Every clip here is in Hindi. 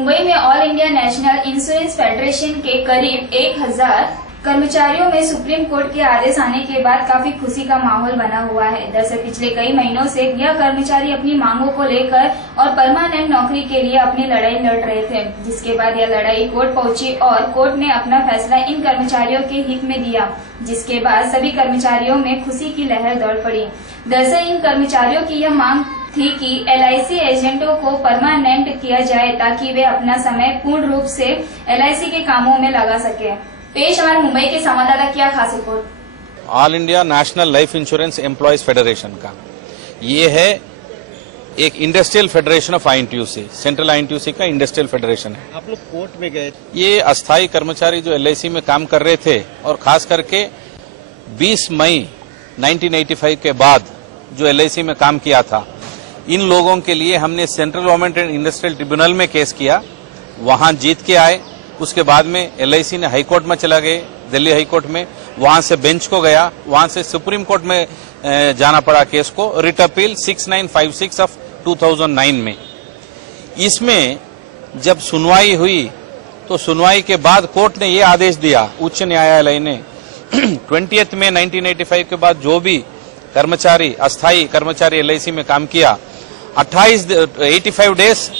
मुंबई में all India national insurance federation के करीब 1000 कर्मचारियों में सुप्रीम कोर्ट के आदेश आने के बाद काफी खुशी का माहौल बना हुआ है। दरअसल पिछले कई महीनों से यह कर्मचारी अपनी मांगों को लेकर और परमानेंट नौकरी के लिए अपनी लड़ाई लड़ रहे थे, जिसके बाद यह लड़ाई कोर्ट पहुंची और कोर्ट ने अपना फैसला इन कर्मचारियों के हित में दिया, जिसके बाद सभी कर्मचारियों में खुशी की लहर दौड़ पड़ी। दरअसल इन कर्मचारियों की यह मांग थी कि LIC एजेंटों को परमानेंट किया जाए ताकि वे अपना समय पूर्ण रूप से LIC के कामों में लगा सके। पेश हमारे मुंबई के संवाददाता क्या खास report. All India national life insurance employees federation का ये है एक industrial federation of INTUC, central INTUC का इंडस्ट्रियल फेडरेशन है। आप लोग कोर्ट में गए, ये अस्थायी कर्मचारी जो LIC में काम कर रहे थे और खास करके 20 मई 1985 के बाद जो LIC में काम किया था, इन लोगों के लिए हमने central government and industrial tribunal में केस किया, वहां जीत के आए। उसके बाद में LIC ने हाई कोर्ट में चला गए, दिल्ली हाई कोर्ट में, वहां से बेंच को गया, वहां से सुप्रीम कोर्ट में जाना पड़ा केस को, रिट अपील 6956 ऑफ 2009 में। इसमें जब सुनवाई हुई तो सुनवाई के बाद कोर्ट ने ये आदेश दिया, उच्च न्यायालय ने 20 मई 1985 के बाद जो भी कर्मचारी अस्थायी कर्मचारी LIC में काम किया 85 days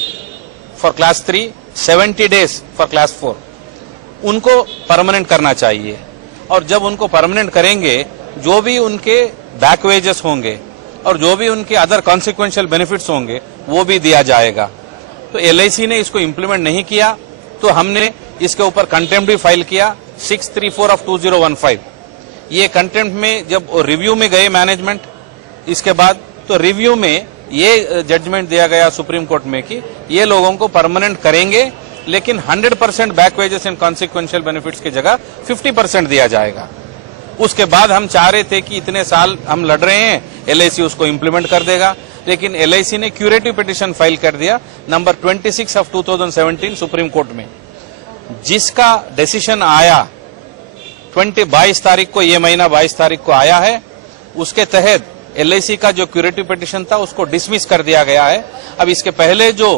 for class 3, 70 days for class 4, उनको परमानेंट करना चाहिए। और जब उनको परमानेंट करेंगे, जो भी उनके बैक वेजेस होंगे और जो भी उनके अदर कॉन्सिक्वेंशियल बेनिफिट्स होंगे वो भी दिया जाएगा। तो LIC ने इसको इम्प्लीमेंट नहीं किया तो हमने इसके ऊपर कंटेम्प्ट भी फाइल किया 634 ऑफ 2015। ये कंटेम्प्ट में जब रिव्यू में गए मैनेजमेंट, इसके बाद तो रिव्यू में ये जजमेंट दिया गया सुप्रीम कोर्ट में कि ये लोगों को परमानेंट करेंगे, लेकिन 100% back wages and consequential benefits की जगह 50% दिया जाएगा। उसके बाद हम चाह रहे थे कि इतने साल हम लड़ रहे हैं, LIC उसको इम्प्लीमेंट कर देगा, लेकिन LIC ने क्यूरेटिव पिटीशन फाइल कर दिया नंबर 26 ऑफ 2017 सुप्रीम कोर्ट में, जिसका डिसीजन आया 22 तारीख को, ये महीना 22 तारीख को आया है। उसके तहत LIC का जो क्यूरेटिव पिटीशन था उसको डिसमिस कर दिया गया है। अब इसके पहले जो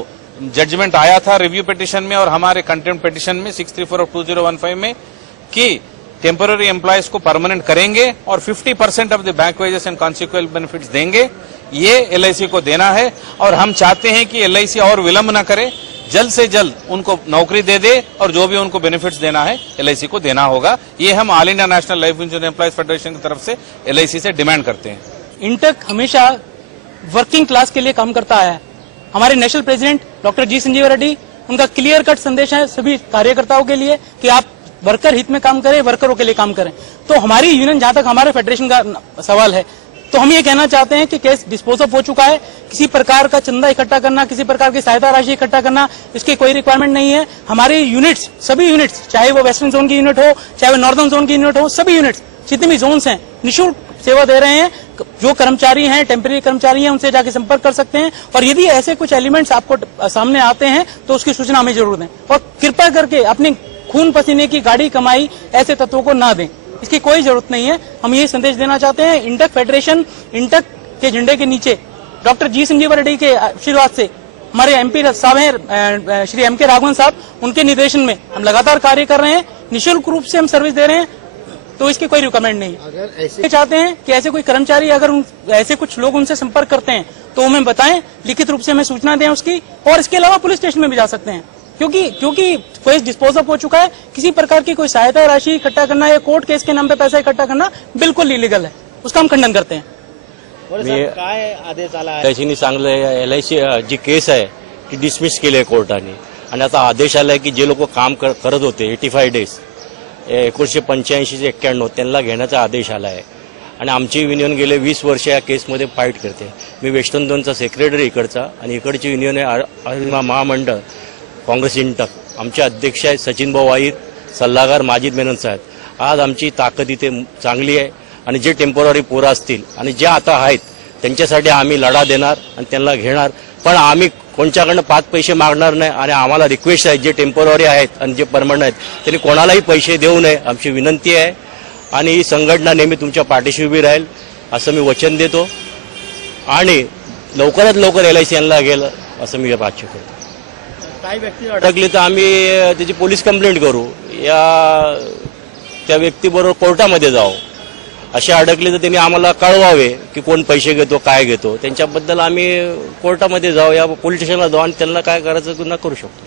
जजमेंट आया था रिव्यू पिटीशन में और हमारे कंटेम्प्ट पिटीशन में 634 ऑफ 2015 में कि टेम्पररी एम्प्लॉयज को परमानेंट करेंगे और 50% of the bank wages and consequential benefits देंगे, ये LIC को देना है। और हम चाहते हैं कि LIC और विलंब न करे, जल्द से जल्द उनको नौकरी दे दे और जो भी उनको बेनिफिट्स देना है LIC को देना होगा। ये हम all India national life insurance employees federation की तरफ से LIC से डिमांड करते हैं। इंटक हमेशा वर्किंग क्लास के लिए काम करता है। हमारे नेशनल प्रेसिडेंट डॉक्टर जी संजीव रेड्डी, उनका क्लियर कट संदेश है सभी कार्यकर्ताओं के लिए कि आप वर्कर हित में काम करें, वर्करों के लिए काम करें। तो हमारी यूनियन, जहां तक हमारे फेडरेशन का सवाल है, तो हम ये कहना चाहते हैं कि केस डिस्पोज ऑफ हो चुका है। किसी प्रकार का चंदा इकट्ठा करना, किसी प्रकार की सहायता राशि इकट्ठा करना, इसकी कोई रिक्वायरमेंट नहीं है। हमारी यूनिट्स, सभी यूनिट्स, चाहे वो वेस्टर्न जोन की यूनिट हो, चाहे वो नॉर्दर्न जोन की यूनिट हो, सभी यूनिट्स जितने भी जोन्स हैं निःशुल्क सेवा दे रहे हैं। जो कर्मचारी हैं, टेम्परेरी कर्मचारी हैं, उनसे जाके संपर्क कर सकते हैं। और यदि ऐसे कुछ एलिमेंट्स आपको सामने आते हैं तो उसकी सूचना हमें जरूर दें और कृपया करके अपने खून पसीने की गाड़ी कमाई ऐसे तत्वों को ना दें, इसकी कोई जरूरत नहीं है। हम ये संदेश देना चाहते हैं। इंटक फेडरेशन, इंटक के झंडे के नीचे डॉक्टर जी संजीव रेड्डी के आशीर्वाद से हमारे MP साहब हैं श्री MK राघवन साहब, उनके निर्देशन में हम लगातार कार्य कर रहे हैं। निःशुल्क रूप से हम सर्विस दे रहे हैं, तो इसकी कोई रिकमेंड नहीं। अगर ऐसे चाहते हैं कि ऐसे कोई कर्मचारी, अगर ऐसे कुछ लोग उनसे संपर्क करते हैं तो हमें बताएं, लिखित रूप से हमें सूचना दें उसकी। और इसके अलावा पुलिस स्टेशन में भी जा सकते हैं, क्योंकि केस डिस्पोज ऑफ हो चुका है। किसी प्रकार की कोई सहायता राशि इकट्ठा करना या कोर्ट केस के नाम पे पैसा इकट्ठा करना बिल्कुल इलीगल है, उसका हम खंडन करते हैं। काय आदेश आला आहे? LICनी सांगलंय, LIC जी केस आहे ती डिसमिस केली आहे कोर्टाने आणि आता आदेश आलाय की जे लोक काम करत होते 85 डेज 1985 ते 91 त्यांना घेण्याचा आदेश आला आहे। आणि आमची युनियन गेले 20 वर्ष या केसमध्ये फाईट करते। मी वेस्टर्न झोनचा सेक्रेटरी इकडचा आणि इकडची युनियन आहे महामंडळ काँग्रेस इंटक। आमचे अध्यक्ष आहेत सचिन भाऊ आहिर, सल्लागार माजिद मेनन साहेब। आज आमची ताकद इथे चांगली आहे आणि जे टेम्पररी पोरं असतील आणि जे आता आहेत त्यांच्यासाठी आम्ही लढा देणार आणि त्यांना घेणार। पण आम्ही कोणच्याकडनं 5 पैसे मागणार नाही आणि आम्हाला रिक्वेस्ट आहे, जे टेम्पररी आहेत आणि जे परमनंट आहेत त्यांनी कोणालाही पैसे देऊ नये, आमची विनंती आहे। आणि ही संघटना नेहमी तुमच्या पाठीशी उभी राहील असं मी वचन देतो आणि लवकरात लवकर LIC यांना गेलं असं मी वाच्य करतो। काही व्यक्ती अडकले तर आम्ही त्याची पोलीस कंप्लेंट करू या त्या व्यक्तीबरोबर कोर्टामध्ये जाऊ. असे अडकले तर त्यांनी आम्हाला कळवावे की कोण पैसे घेतो काय घेतो, त्यांच्याबद्दल आम्ही कोर्टामध्ये जाऊ या पोलीस स्टेशनला जाऊ आणि त्यांना काय करायचं गुन्हा करू शकतो.